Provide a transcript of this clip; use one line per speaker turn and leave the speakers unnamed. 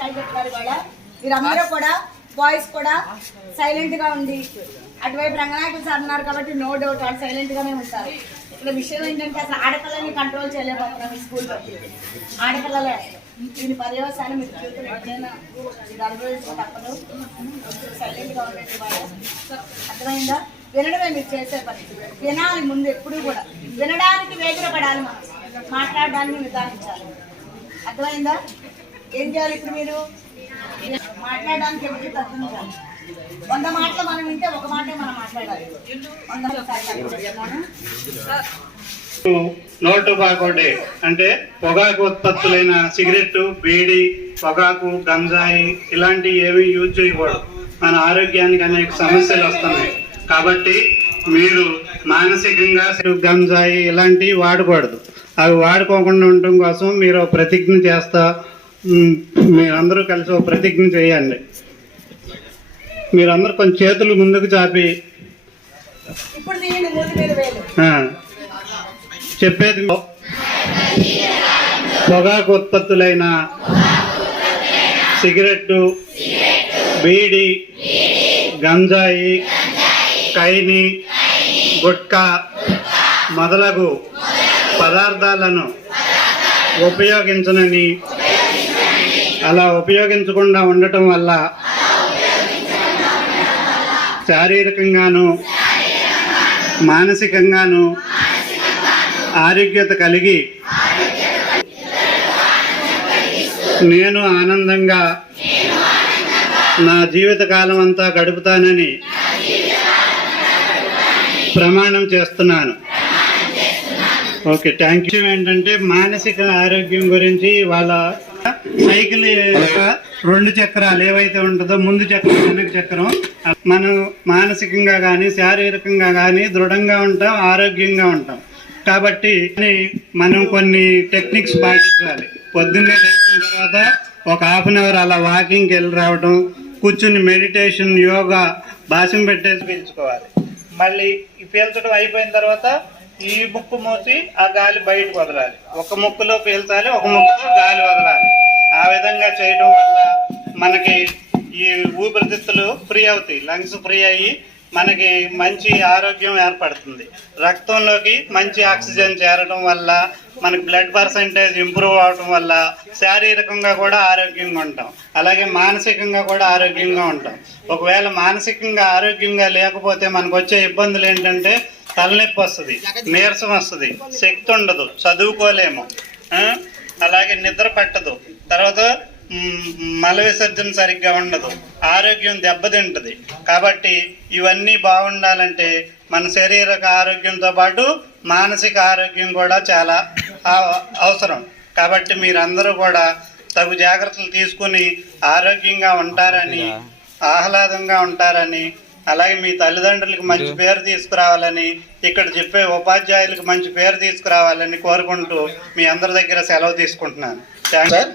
సాయి చెప్తారు కూడా. మీరందరూ కూడా బాయ్స్ కూడా సైలెంట్గా ఉంది అటువైపు రంగనాయకులు సార్ ఉన్నారు కాబట్టి నో డౌట్ వాళ్ళు సైలెంట్ గానే ఉంటారు. ఇక్కడ విషయం ఏంటంటే అసలు ఆడపిల్లల్ని కంట్రోల్ చేయలేకపోతున్నాం ఈ స్కూల్లో ఆడపిల్లలే దీని పర్యవసానం మీరు చూస్తే ఎప్పుడైనా ఇది అనుభవించిన తప్పదు. సైలెంట్గా అర్థమైందా? వినడమే మీరు చేసే పని. వినాలి ముందు ఎప్పుడు కూడా. వినడానికి వేగిరపడాలి మనం. మాట్లాడడానికి నిదానించాలి అర్థమైందా? ఏం చేయాలి ఇప్పుడు మీరు? మాట్లాడడానికి ఎవరికి తగ్గించాలి వంద మాటలు మనం వింటే ఒక మాటే మనం మాట్లాడాలి.
No tobacco day. అంటే పొగాకు ఉత్పత్తులైన సిగరెట్ బీడి పొగాకు గంజాయి ఇలాంటివి ఏమీ యూజ్ చేయకూడదు. మన ఆరోగ్యానికి అనేక సమస్యలు వస్తున్నాయి. కాబట్టి మీరు మానసికంగా గంజాయి ఇలాంటివి వాడకూడదు. అవి వాడుకోకుండా ఉండటం కోసం మీరు ప్రతిజ్ఞ చేస్తా మీరందరూ కలిసి ఒక ప్రతిజ్ఞ చేయండి. మీరందరూ కొంచెం చేతులు ముందుకు చాపి. చెప్పేది పొగాకు ఉత్పత్తులైన సిగరెట్టు బీడి గంజాయి కైని గుట్కా మొదలగు పదార్థాలను ఉపయోగించనని అలా ఉపయోగించకుండా ఉండటం వల్ల శారీరకంగాను మానసికంగాను ఆరోగ్యత కలిగి నేను ఆనందంగా నా జీవితకాలం అంతా గడుపుతానని ప్రమాణం చేస్తున్నాను. ఓకే థ్యాంక్ యూ ఏంటంటే మానసిక ఆరోగ్యం గురించి వాళ్ళ సైకిల్ యొక్క రెండు చక్రాలు ఏవైతే ఉంటుందో ముందు చక్రం వెనక చక్రం మనం మానసికంగా కానీ శారీరకంగా కానీ దృఢంగా ఉంటాం ఆరోగ్యంగా ఉంటాం. కాబట్టి మనం కొన్ని టెక్నిక్స్ పాటించాలి. పొద్దున్నే లేచిన తర్వాత ఒక హాఫ్ అన్ అవర్ అలా వాకింగ్కి వెళ్ళి రావడం కూర్చుని మెడిటేషన్ యోగా భాషం పెట్టేసి పీల్చుకోవాలి. మళ్ళీ ఈ పీల్చడం అయిపోయిన తర్వాత ఈ ముక్కు మూసి ఆ గాలి బయటకు వదలాలి. ఒక ముక్కులో పీల్చాలి ఒక ముక్కులో గాలి వదలాలి. ఆ విధంగా చేయడం వల్ల మనకి ఈ ఊపిరితిత్తులు ఫ్రీ అవుతాయి. లంగ్స్ ఫ్రీ అయ్యి మనకి మంచి ఆరోగ్యం ఏర్పడుతుంది. రక్తంలోకి మంచి ఆక్సిజన్ చేరడం వల్ల మనకి బ్లడ్ పర్సంటేజ్ ఇంప్రూవ్ అవడం వల్ల శారీరకంగా కూడా ఆరోగ్యంగా ఉంటాం. అలాగే మానసికంగా కూడా ఆరోగ్యంగా ఉంటాం. ఒకవేళ మానసికంగా ఆరోగ్యంగా లేకపోతే మనకు వచ్చే ఇబ్బందులు ఏంటంటే తలనొప్పి వస్తుంది నీరసం వస్తుంది శక్తి ఉండదు చదువుకోలేము. అలాగే నిద్ర పట్టదు. తర్వాత మల విసర్జన సరిగ్గా ఉండదు. ఆరోగ్యం దెబ్బతింటది. కాబట్టి ఇవన్నీ బాగుండాలంటే మన శారీరక ఆరోగ్యంతో పాటు మానసిక ఆరోగ్యం కూడా చాలా అవ- అవసరం. కాబట్టి మీరందరూ కూడా తగు జాగ్రత్తలు తీసుకుని ఆరోగ్యంగా ఉంటారని ఆహ్లాదంగా ఉంటారని అలాగే మీ తల్లిదండ్రులకు మంచి పేరు తీసుకురావాలని ఇక్కడ చెప్పే ఉపాధ్యాయులకు మంచి పేరు తీసుకురావాలని కోరుకుంటూ మీ అందరి దగ్గర సెలవు తీసుకుంటున్నాను. Thank
sir